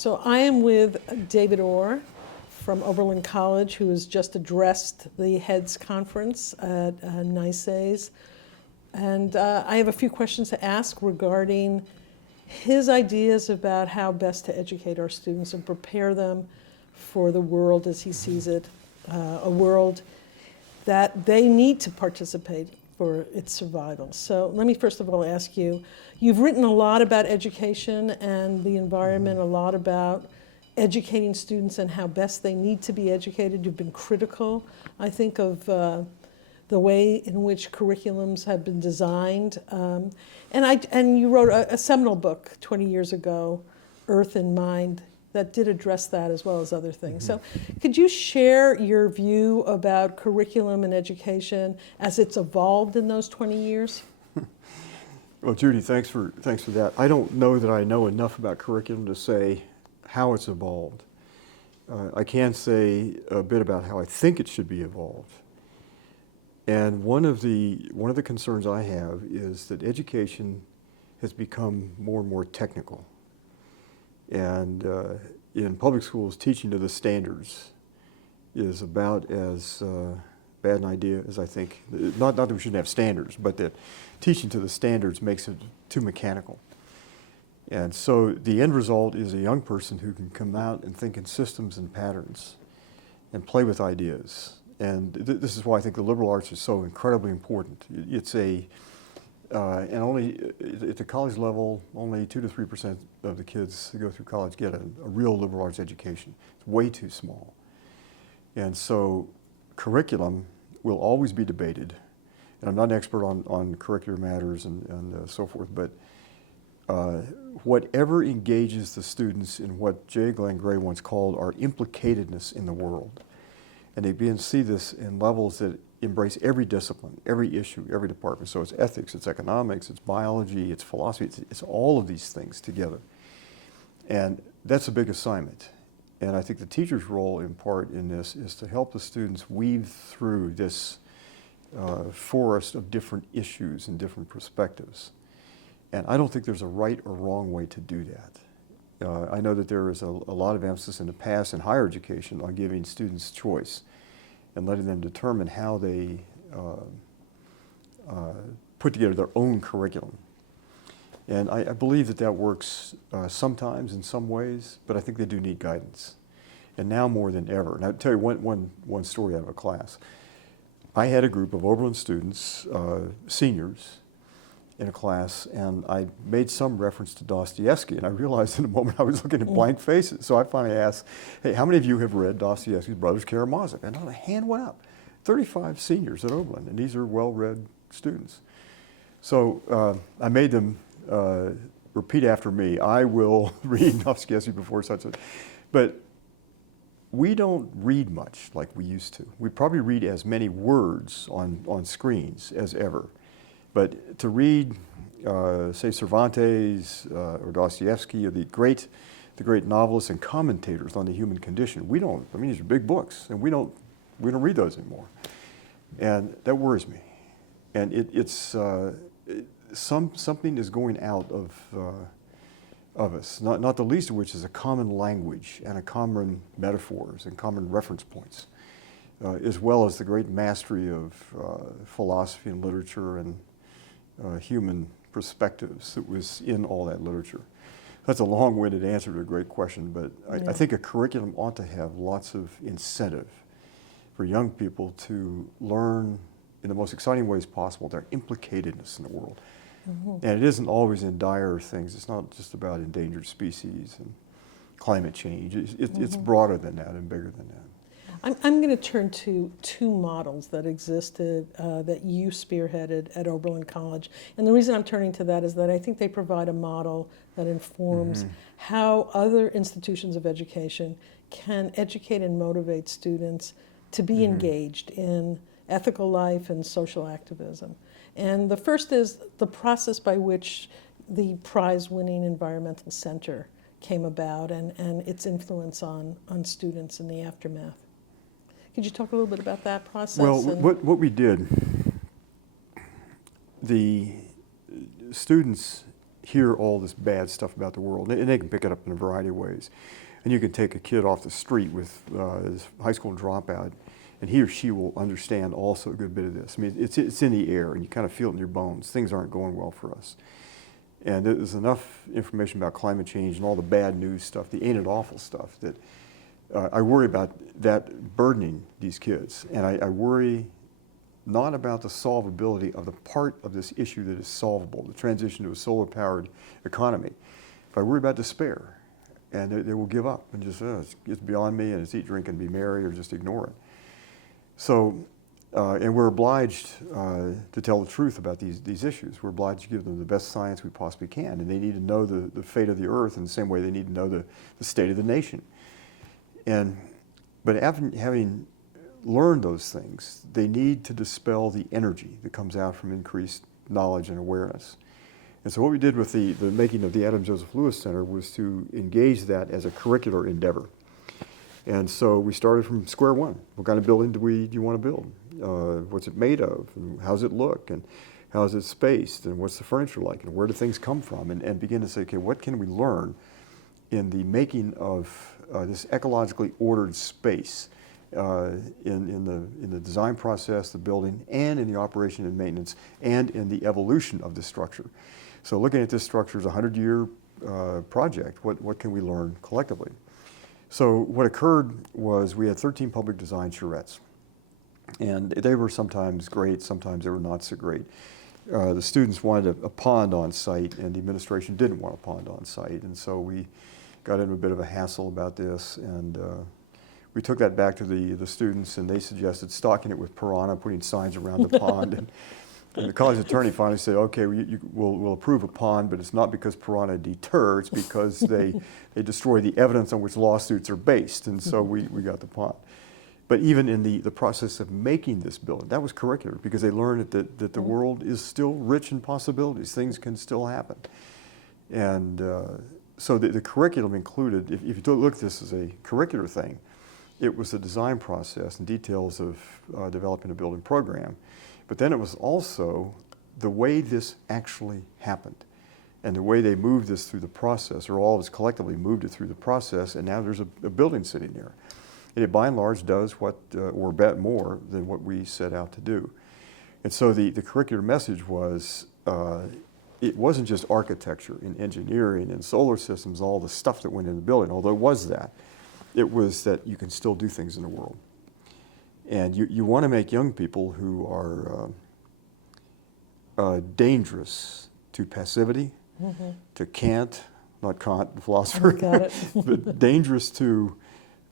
So I am with David Orr from Oberlin College, who has just addressed the Heads Conference at NYSAIS. And I have a few questions to ask regarding his ideas about how best to educate our students and prepare them for the world as he sees it, a world that they need to participate for its survival. So let me first of all ask you, you've written a lot about education and the environment, a lot about educating students and how best they need to be educated. You've been critical, I think, of the way in which curriculums have been designed. And you wrote a seminal book 20 years ago, Earth in Mind, that did address that as well as other things. So could you share your view about curriculum and education as it's evolved in those 20 years? Well, Judy, thanks for that. I don't know that I know enough about curriculum to say how it's evolved. I can say a bit about how I think it should be evolved. And one of the concerns I have is that education has become more and more technical. And in public schools, teaching to the standards is about as bad an idea as I think. Not that we shouldn't have standards, but that teaching to the standards makes it too mechanical. And so the end result is a young person who can come out and think in systems and patterns and play with ideas. And this is why I think the liberal arts is so incredibly important. It's and only at the college level, only 2 to 3% of the kids who go through college get a real liberal arts education. It's way too small. And so curriculum will always be debated. And I'm not an expert on curricular matters and so forth, but whatever engages the students in what J. Glenn Gray once called our implicatedness in the world. And they begin to see this in levels that embrace every discipline, every issue, every department. So it's ethics, it's economics, it's biology, it's philosophy, it's all of these things together. And that's a big assignment. And I think the teacher's role in part in this is to help the students weave through this forest of different issues and different perspectives. And I don't think there's a right or wrong way to do that. I know that there is a lot of emphasis in the past in higher education on giving students choice and letting them determine how they put together their own curriculum. And I believe that that works sometimes in some ways, but I think they do need guidance. And now more than ever. And I'll tell you one story out of a class. I had a group of Oberlin students, seniors, in a class, and I made some reference to Dostoevsky, and I realized in a moment I was looking at blank faces. So I finally asked, hey, how many of you have read Dostoevsky's Brothers Karamazov? And a hand went up. 35 seniors at Oberlin, and these are well-read students. So I made them repeat after me, I will read Dostoevsky before such a... But we don't read much like we used to. We probably read as many words on screens as ever. But to read, say, Cervantes or Dostoevsky or the great novelists and commentators on the human condition, we don't. I mean, these are big books, and we don't read those anymore, and that worries me. And something is going out of us. Not the least of which is a common language and a common metaphors and common reference points, as well as the great mastery of philosophy and literature and human perspectives that was in all that literature. That's a long-winded answer to a great question, but I think a curriculum ought to have lots of incentive for young people to learn in the most exciting ways possible their implicatedness in the world. And it isn't always in dire things. It's not just about endangered species and climate change. It's broader than that and bigger than that. I'm going to turn to two models that existed that you spearheaded at Oberlin College. And the reason I'm turning to that is that I think they provide a model that informs how other institutions of education can educate and motivate students to be engaged in ethical life and social activism. And the first is the process by which the prize-winning Environmental Center came about and its influence on students in the aftermath. Could you talk a little bit about that process? Well, what we did, the students hear all this bad stuff about the world, and they can pick it up in a variety of ways. And you can take a kid off the street with his high school dropout, and he or she will understand also a good bit of this. I mean, it's in the air, and you kind of feel it in your bones. Things aren't going well for us. And there's enough information about climate change and all the bad news stuff, the ain't it awful stuff, that I worry about that burdening these kids. And I worry not about the solvability of the part of this issue that is solvable, the transition to a solar-powered economy. But I worry about despair, and they will give up and just, it's beyond me, and it's eat, drink, and be merry, or just ignore it. So, and we're obliged to tell the truth about these issues. We're obliged to give them the best science we possibly can, and they need to know the fate of the earth in the same way they need to know the state of the nation. But having learned those things, they need to dispel the energy that comes out from increased knowledge and awareness. And so what we did with the making of the Adam Joseph Lewis Center was to engage that as a curricular endeavor. And so we started from square one. What kind of building do you want to build? What's it made of? And how's it look? And how's it spaced? And what's the furniture like? And where do things come from? And begin to say, okay, what can we learn in the making of this ecologically ordered space in the design process, the building, and in the operation and maintenance, and in the evolution of this structure. So looking at this structure as a 100-year project, what can we learn collectively? So what occurred was we had 13 public design charrettes, and they were sometimes great, sometimes they were not so great. The students wanted a pond on site, and the administration didn't want a pond on site, and so we got into a bit of a hassle about this, and we took that back to the students, and they suggested stocking it with piranha, putting signs around the pond. And the college attorney finally said, okay, we'll approve a pond, but it's not because piranha deter, it's because they destroy the evidence on which lawsuits are based, and so we got the pond. But even in the process of making this building, that was curricular, because they learned that the world is still rich in possibilities. Things can still happen. And so the curriculum included, if you look at this as a curricular thing, it was the design process and details of developing a building program. But then it was also the way this actually happened and the way they moved this through the process, or all of us collectively moved it through the process, and now there's a building sitting there. And it by and large does what, or bet more than what we set out to do. And so the curricular message was, it wasn't just architecture and engineering and solar systems, all the stuff that went in the building, although it was that. It was that you can still do things in the world. And you want to make young people who are dangerous to passivity, to Kant, not Kant, the philosopher, Got it. but dangerous to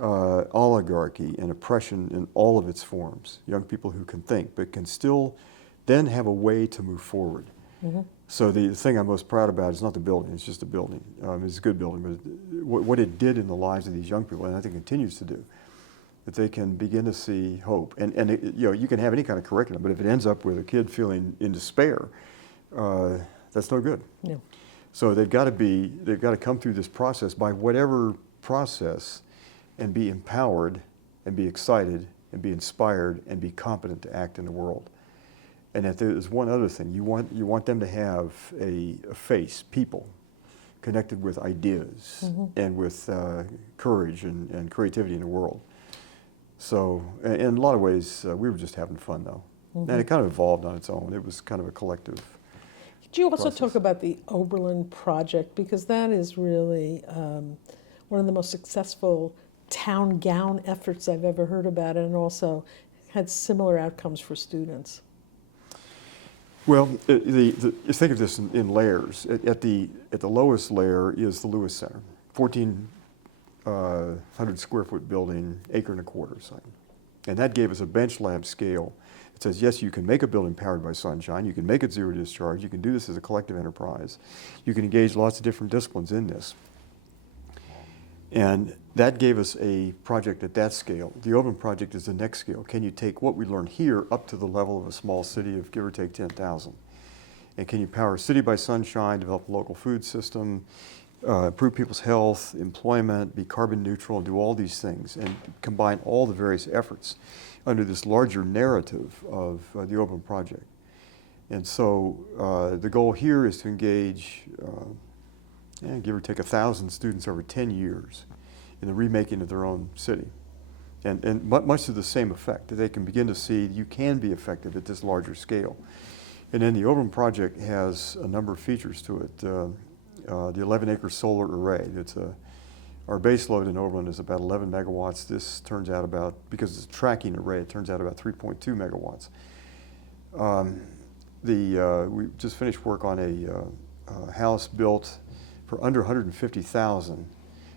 oligarchy and oppression in all of its forms. Young people who can think, but can still then have a way to move forward. So the thing I'm most proud about is not the building, it's just a building. It's a good building, but what it did in the lives of these young people, and I think continues to do, that they can begin to see hope. And you can have any kind of curriculum, but if it ends up with a kid feeling in despair, that's no good. No. So they've got to come through this process by whatever process and be empowered and be excited and be inspired and be competent to act in the world. And if there's one other thing, you want them to have a face, people, connected with ideas and with courage and creativity in the world. So in a lot of ways, we were just having fun though. And it kind of evolved on its own. It was kind of a collective Could you also process. talk about the Oberlin Project, because that is really one of the most successful town gown efforts I've ever heard about, and also had similar outcomes for students. Well, you think of this in layers. At the lowest layer is the Lewis Center, 1,400 square foot building, acre and a quarter site. And that gave us a bench lab scale. It says, yes, you can make a building powered by sunshine, you can make it zero discharge, you can do this as a collective enterprise, you can engage lots of different disciplines in this. And that gave us a project at that scale. The Oberlin Project is the next scale. Can you take what we learned here up to the level of a small city of give or take 10,000? And can you power a city by sunshine, develop a local food system, improve people's health, employment, be carbon neutral, and do all these things, and combine all the various efforts under this larger narrative of the Oberlin Project? And so the goal here is to engage, give or take 1,000 students over 10 years in the remaking of their own city. And much to the same effect, that they can begin to see you can be effective at this larger scale. And then the Oberlin Project has a number of features to it. The 11-acre solar array, our base load in Oberlin is about 11 megawatts. This turns out about, because it's a tracking array, it turns out about 3.2 megawatts. We just finished work on a house built for under 150,000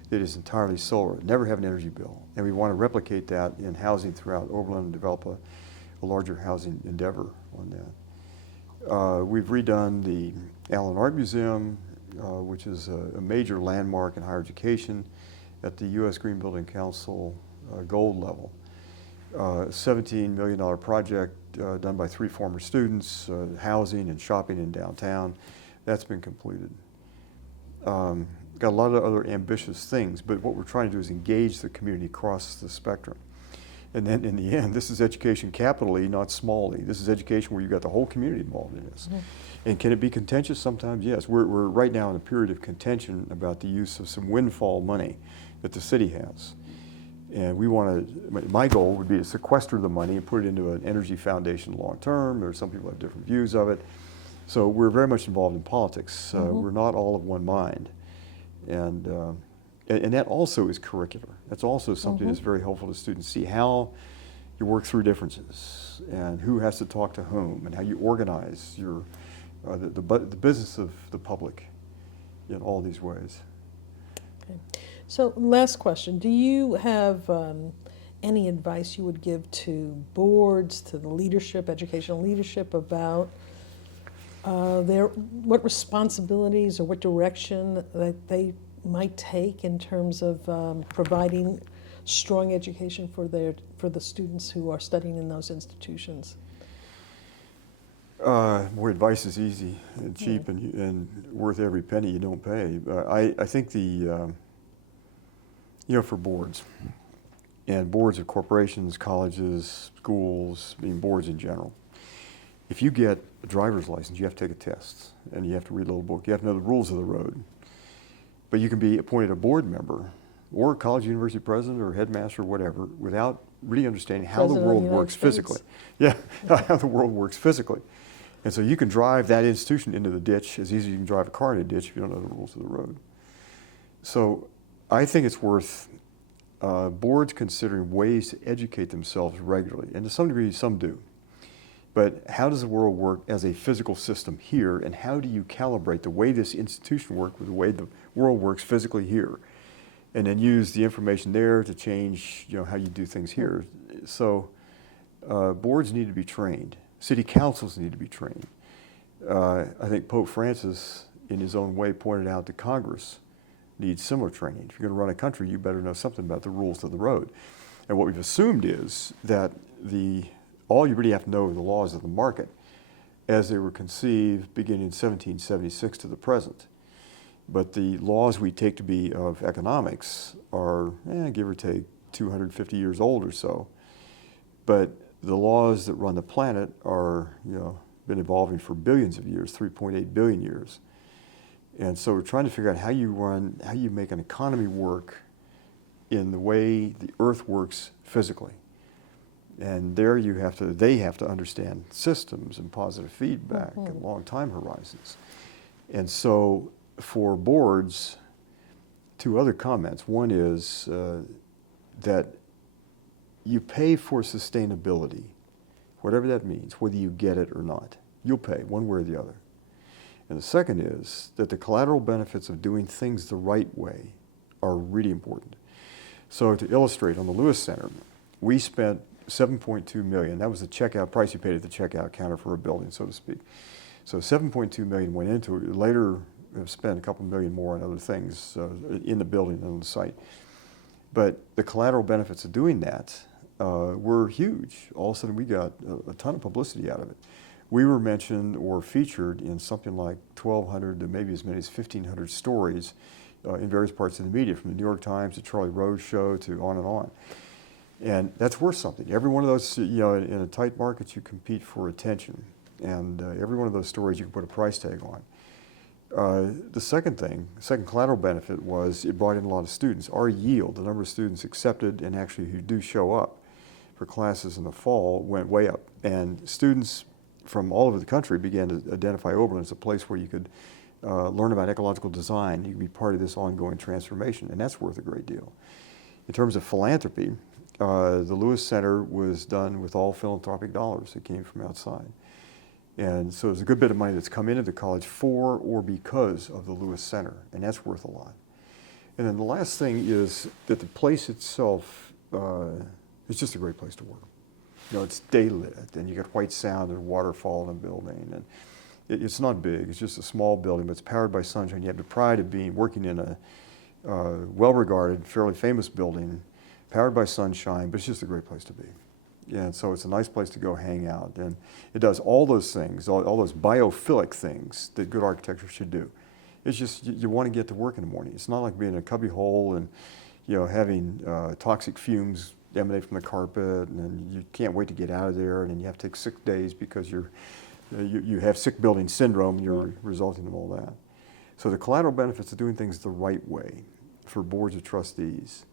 that is entirely solar, never have an energy bill. And we want to replicate that in housing throughout Oberlin and develop a larger housing endeavor on that. We've redone the Allen Art Museum, which is a major landmark in higher education at the U.S. Green Building Council gold level. $17 million project done by 3 former students, housing and shopping in downtown. That's been completed. Got a lot of other ambitious things, but what we're trying to do is engage the community across the spectrum. And then in the end, this is education capitally, not smally. This is education where you've got the whole community involved in this. Mm-hmm. And can it be contentious? Sometimes, yes. We're right now in a period of contention about the use of some windfall money that the city has. And we want to, my goal would be to sequester the money and put it into an energy foundation long term, or some people have different views of it. So we're very much involved in politics. Mm-hmm. We're not all of one mind. And that also is curricular. That's also something mm-hmm. that's very helpful to students, see how you work through differences and who has to talk to whom and how you organize your the business of the public in all these ways. Okay. So last question, do you have any advice you would give to boards, to the leadership, educational leadership about what responsibilities or what direction that they might take in terms of providing strong education for the students who are studying in those institutions? More advice is easy and cheap and worth every penny you don't pay. I think for boards and boards of corporations, colleges, schools, boards in general, if you get a driver's license, you have to take a test and you have to read a little book. You have to know the rules of the road. But you can be appointed a board member or a college university president or headmaster or whatever without really understanding how the world works physically. Yeah, how the world works physically. And so you can drive that institution into the ditch as easy as you can drive a car in a ditch if you don't know the rules of the road. So I think it's worth boards considering ways to educate themselves regularly. And to some degree, some do. But how does the world work as a physical system here, and how do you calibrate the way this institution works with the way the world works physically here? And then use the information there to change how you do things here. So boards need to be trained. City councils need to be trained. I think Pope Francis, in his own way, pointed out that Congress needs similar training. If you're going to run a country, you better know something about the rules of the road. And what we've assumed is that all you really have to know are the laws of the market as they were conceived beginning in 1776 to the present. But the laws we take to be of economics are, give or take, 250 years old or so. But the laws that run the planet are, been evolving for billions of years, 3.8 billion years. And so we're trying to figure out how you make an economy work in the way the Earth works physically. And there they have to understand systems and positive feedback mm-hmm. and long time horizons. And so for boards, 2 other comments. One is that you pay for sustainability, whatever that means, whether you get it or not. You'll pay one way or the other. And the second is that the collateral benefits of doing things the right way are really important. So to illustrate, on the Lewis Center, we spent $7.2 million. That was the checkout price you paid at the checkout counter for a building, so to speak. So $7.2 million went into it. Later, we've spent a couple million more on other things in the building and on the site. But the collateral benefits of doing that were huge. All of a sudden, we got a ton of publicity out of it. We were mentioned or featured in something like 1,200 to maybe as many as 1,500 stories in various parts of the media, from the New York Times to Charlie Rose Show to on and on. And that's worth something. Every one of those, in a tight market, you compete for attention. And every one of those stories you can put a price tag on. The second collateral benefit was it brought in a lot of students. Our yield, the number of students accepted and actually who do show up for classes in the fall, went way up. And students from all over the country began to identify Oberlin as a place where you could learn about ecological design. You could be part of this ongoing transformation, and that's worth a great deal. In terms of philanthropy, the Lewis Center was done with all philanthropic dollars that came from outside. And so there's a good bit of money that's come into the college for or because of the Lewis Center, and that's worth a lot. And then the last thing is that the place itself is just a great place to work. You know, it's day-lit, and you got white sound and waterfall in the building. And it's not big, it's just a small building, but it's powered by sunshine. You have the pride of working in a well-regarded, fairly famous building, powered by sunshine, but it's just a great place to be. And so it's a nice place to go hang out. And it does all those things, all those biophilic things that good architecture should do. It's just, you want to get to work in the morning. It's not like being in a cubby hole and, you know, having toxic fumes emanate from the carpet, and then you can't wait to get out of there, and then you have to take sick days because you have sick building syndrome, and you're resulting in all that. So the collateral benefits of doing things the right way for boards of trustees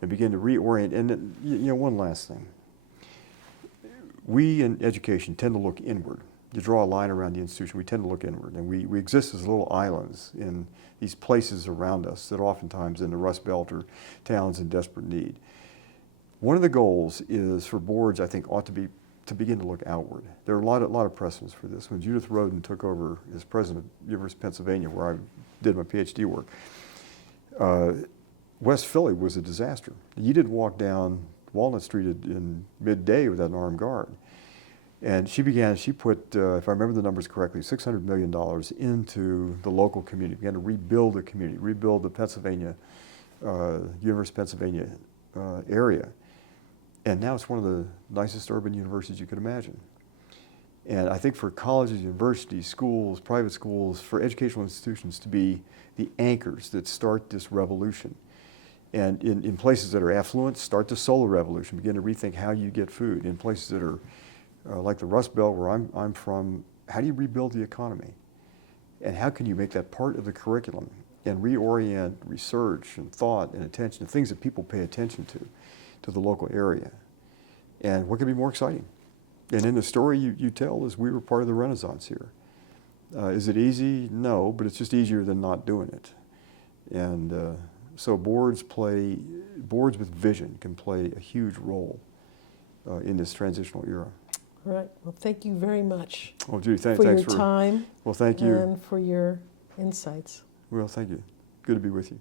and begin to reorient. And then, you know, one last thing. We in education tend to look inward. You draw a line around the institution, we tend to look inward. And we exist as little islands in these places around us that oftentimes in the Rust Belt or towns in desperate need. One of the goals is for boards, I think, ought to be to begin to look outward. There are a lot of precedents for this. When Judith Sheridan took over as president of University of Pennsylvania, where I did my PhD work, West Philly was a disaster. You didn't walk down Walnut Street in midday without an armed guard. And she put, if I remember the numbers correctly, $600 million into the local community, began to rebuild the community, rebuild the Pennsylvania, University of Pennsylvania area. And now it's one of the nicest urban universities you could imagine. And I think for colleges, universities, schools, private schools, for educational institutions to be the anchors that start this revolution. And in places that are affluent, start the solar revolution, begin to rethink how you get food. In places that are like the Rust Belt where I'm from, how do you rebuild the economy? And how can you make that part of the curriculum and reorient research and thought and attention to things that people pay attention to the local area? And what could be more exciting? And in the story you tell is we were part of the Renaissance here. Is it easy? No, but it's just easier than not doing it. And so boards with vision can play a huge role in this transitional era. All right. Well, thank you very much Oh, Judy, for thanks your time. Well, thank you. And for your insights. Well, thank you. Good to be with you.